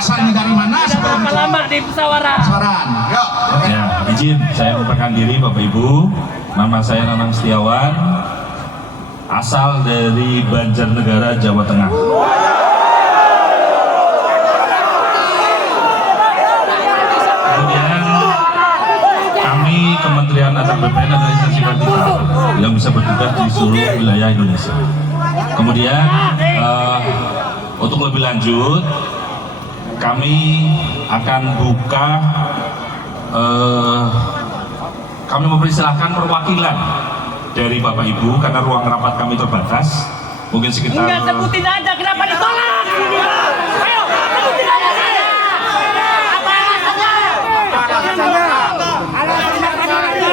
asalnya dari mana? Sebelum lama di Pesawaran. Pesawaran. Yuk. Ya, izin saya memperkenalkan diri Bapak Ibu. Nama saya Nanang Setiawan, asal dari Banjarnegara, Jawa Tengah. Kemudian kami Kementerian Atar BPN adalah instansi vertikal yang bisa bertugas di seluruh wilayah Indonesia. Kemudian untuk lebih lanjut, kami akan buka, kami mempersilahkan perwakilan dari Bapak Ibu karena ruang rapat kami terbatas. Mungkin sekitar. Enggak, sebutin aja kenapa ditolak. Ayo, sebutin aja sih. Apa alasannya?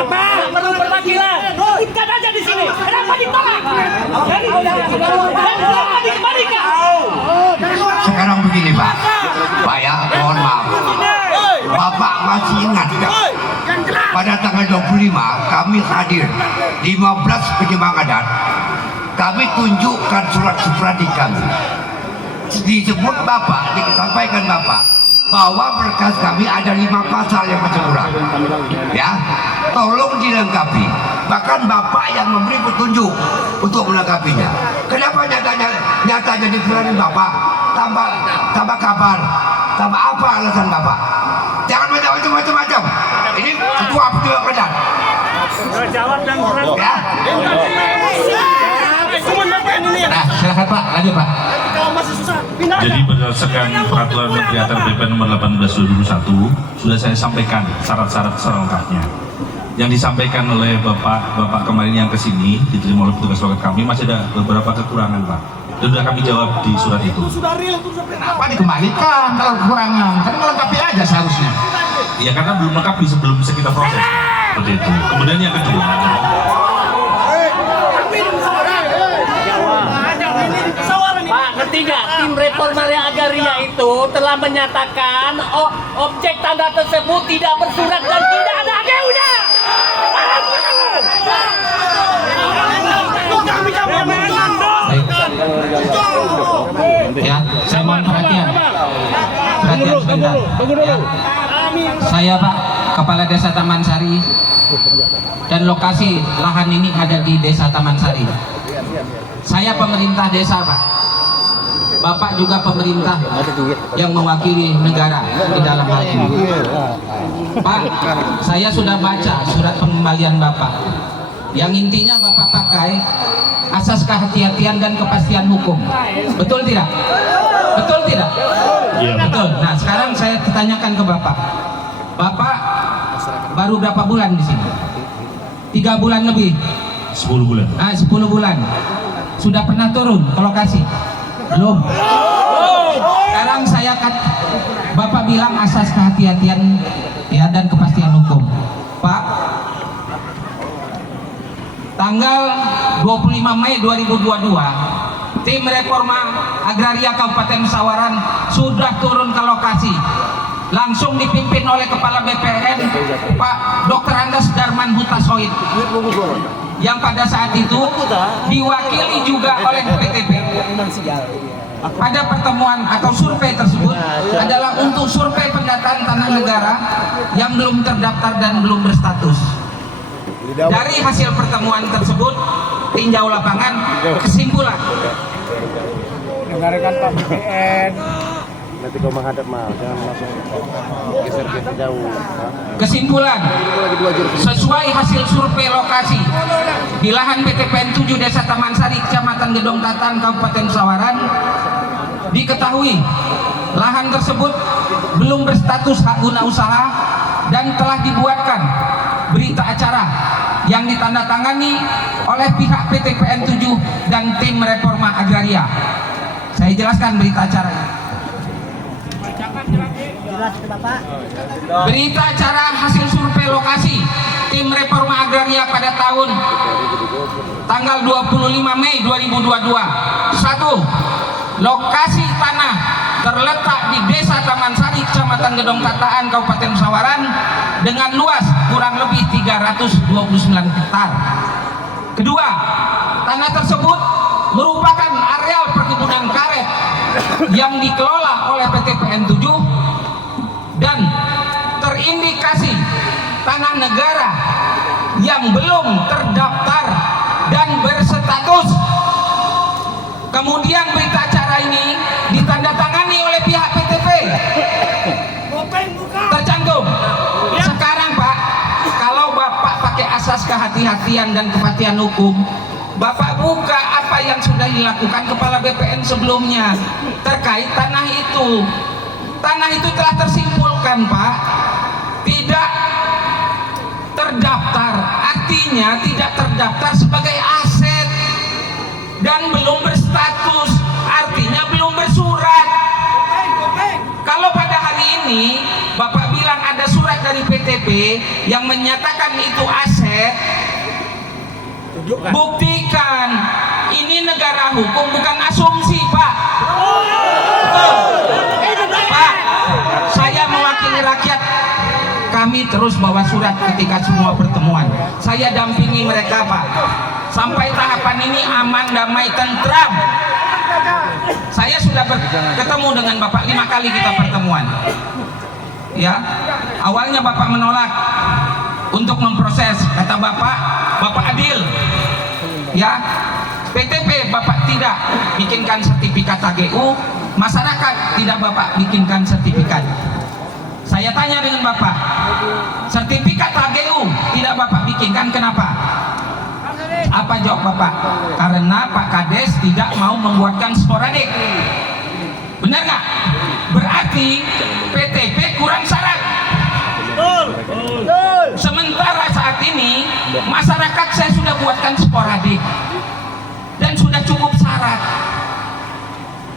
Nggak perlu perwakilan. Sebutkan aja di sini. Kenapa ditolak? Dan kenapa dikembalikan? Sekarang begini Pak, Pak ya, mohon maaf. Bapak masih ingat nggak? Pada tanggal 25 kami hadir 15 penyemangatan. Kami tunjukkan surat supradi kami. Disebut Bapak, disampaikan Bapak bahwa berkas kami ada 5 pasal yang masih kurang. Ya, tolong dilengkapi. Bahkan Bapak yang memberi petunjuk untuk melengkapinya. Kenapa nyatanya dipulangin Bapak? Tambah kabar, tambah apa alasan Bapak? Jangan macam-macam. Ini ketua pejabat. Jawab dan Ya. Nah, silakan Pak, lanjut Pak. Jadi berdasarkan peraturan Menteri Atar BPN nomor 18/2021 sudah saya sampaikan syarat-syarat selengkapnya. Yang disampaikan oleh Bapak kemarin yang kesini diterima oleh petugas loket kami masih ada beberapa kekurangan Pak. Dan sudah kami jawab di surat itu. Kenapa dikembalikan kalau kekurangan? Kan melengkapi aja seharusnya. Ya karena belum lengkap sebelum bisa kita proses. Seperti itu. Kemudian yang kedua. Pak, ngerti nggak? Tim Reformasi Agraria itu telah menyatakan objek tanah tersebut tidak bersurat dan tidak ada HGU-nya. Ya, saya mohon perhatian sebentar. Ya. Saya Pak, Kepala Desa Taman Sari, dan lokasi lahan ini ada di Desa Taman Sari. Saya pemerintah desa Pak. Bapak juga pemerintah yang mewakili negara di dalam hal ini. Pak, saya sudah baca surat pengembalian Bapak. Yang intinya Bapak pakai asas kehati-hatian dan kepastian hukum. Betul tidak? Betul tidak? Iya, betul. Nah, sekarang saya tanyakan ke Bapak. Bapak baru berapa bulan di sini? 3 bulan lebih. 10 bulan. 10 bulan. Sudah pernah turun ke lokasi? Belum. Sekarang Bapak bilang asas kehati-hatian ya dan kepastian hukum. Pak, tanggal 25 Mei 2022, tim Reforma Agraria Kabupaten Pesawaran sudah turun ke lokasi. Langsung dipimpin oleh Kepala BPN Pak Dr. Andes Darman Hutasoid, yang pada saat itu diwakili juga oleh PTP. Pada pertemuan atau survei tersebut adalah untuk survei pendataan tanah negara yang belum terdaftar dan belum berstatus. Dari hasil pertemuan tersebut, tinjau lapangan, kesimpulan dengarkan Pak BPN. Nanti kau menghadap mah, jangan langsung geser jauh. Kesimpulan, sesuai hasil survei lokasi di lahan PTPN 7 Desa Taman Sari, Kecamatan Gedong Tatan, Kabupaten Pesawaran, diketahui lahan tersebut belum berstatus hak guna usaha dan telah dibuatkan berita acara yang ditandatangani oleh pihak PTPN 7 dan tim Reforma Agraria. Saya jelaskan berita acaranya. Berita acara hasil survei lokasi tim Reforma Agraria pada tanggal 25 Mei 2022. 1. Lokasi tanah terletak di Desa Taman Sari, Kecamatan Gedong Tataan, Kabupaten Pesawaran, dengan luas kurang lebih 329 hektar. Kedua, tanah tersebut merupakan areal perkebunan karet yang dikelola oleh PT PN 7 dan terindikasi tanah negara yang belum terdaftar dan berstatus. Kemudian berita acara ini ditandatangani oleh pihak PTP. Tercantum. Sekarang Pak, kalau Bapak pakai asas kehati-hatian dan kepatuhan hukum, Bapak buka apa yang sudah dilakukan Kepala BPN sebelumnya terkait tanah itu. Tanah itu telah tersimpulkan Pak, tidak terdaftar, artinya tidak terdaftar sebagai aset dan belum berstatus, artinya belum bersurat. Kalau pada hari ini Bapak bilang ada surat dari PTP yang menyatakan itu aset, buktikan. Ini negara hukum, bukan asumsi Pak. Pak, saya mewakili rakyat. Kami terus bawa surat ketika semua pertemuan. Saya dampingi mereka Pak, sampai tahapan ini aman, damai, tentram. Saya sudah ketemu dengan Bapak 5 kali kita pertemuan. Ya, awalnya Bapak menolak untuk memproses, kata Bapak adil. Ya, PTP Bapak tidak bikinkan sertifikat HGU, masyarakat tidak Bapak bikinkan sertifikat. Saya tanya dengan Bapak, sertifikat HGU tidak Bapak bikinkan, kenapa? Apa jawab Bapak? Karena Pak Kades tidak mau membuatkan sporadik. Benar nggak? Berarti PTP kurang syarat. Sementara saat ini masyarakat saya sudah buatkan sporadik dan sudah cukup syarat.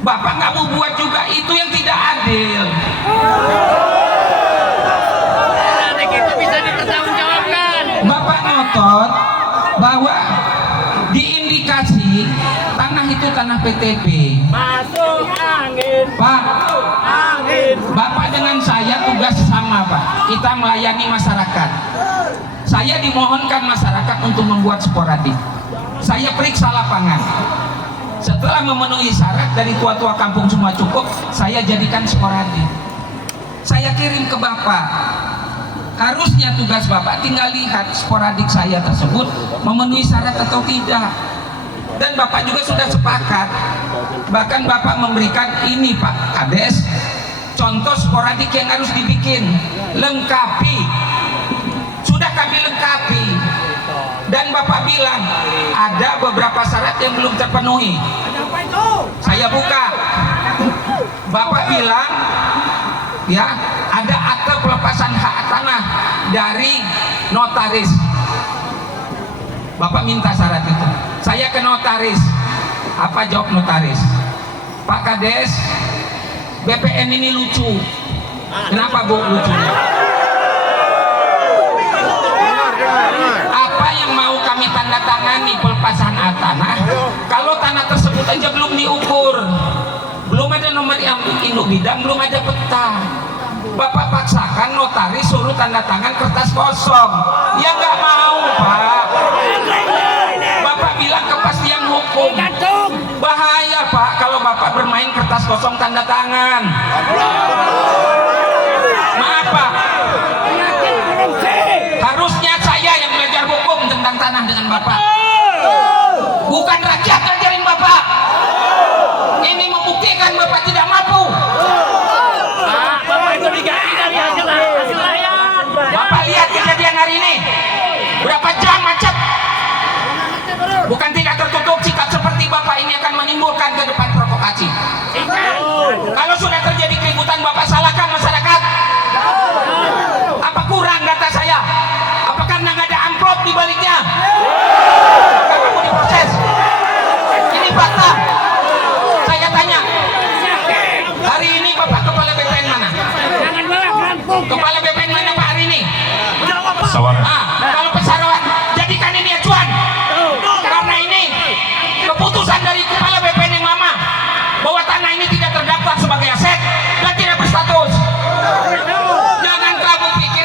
Bapak nggak mau buat juga, itu yang tidak adil. Itu bisa dipertanggungjawabkan. Bapak ngotot bahwa diindikasi tanah itu tanah PTP. Masuk angin. Pak, Angin. Bapak dengan saya tugas sama Pak, kita melayani masyarakat. Saya dimohonkan masyarakat untuk membuat sporadik. Saya periksa lapangan. Setelah memenuhi syarat dari tua-tua kampung semua cukup, saya jadikan sporadik. Saya kirim ke Bapak. Harusnya tugas Bapak tinggal lihat sporadik saya tersebut memenuhi syarat atau tidak. Dan Bapak juga sudah sepakat. Bahkan Bapak memberikan ini Pak Kades, contoh sporadik yang harus dibikin, lengkapi. Sudah kami lengkapi. Dan Bapak bilang ada beberapa syarat yang belum terpenuhi. Saya buka. Bapak bilang ya, ada akte pelepasan hak tanah dari notaris. Bapak minta syarat itu. Saya ke notaris. Apa jawab notaris? Pak Kades, BPN ini lucu. Kenapa Bu lucunya? Apa yang mau kami tanda tangani pelepasan hak tanah kalau tanah tersebut aja belum diukur, belum ada nomor induk bidang, belum ada peta. Bapak paksakan notaris suruh tanda tangan kertas kosong. Ya nggak mau Pak. Bapak bilang kepastian hukum. Bahaya Pak kalau Bapak bermain kertas kosong tanda tangan. Maaf Pak, harusnya saya yang belajar hukum tentang tanah dengan Bapak, bukan rakyat ngajarin Bapak. Ini membuktikan Bapak tidak mampu. Bapak itu diganti dari hasil layan. Bapak lihat kejadian hari ini, berapa jam macet. Bukan tidak tertutup, sikap seperti Bapak ini akan menimbulkan ke depan provokasi. Kalau sudah terjadi keributan, Bapak salahkan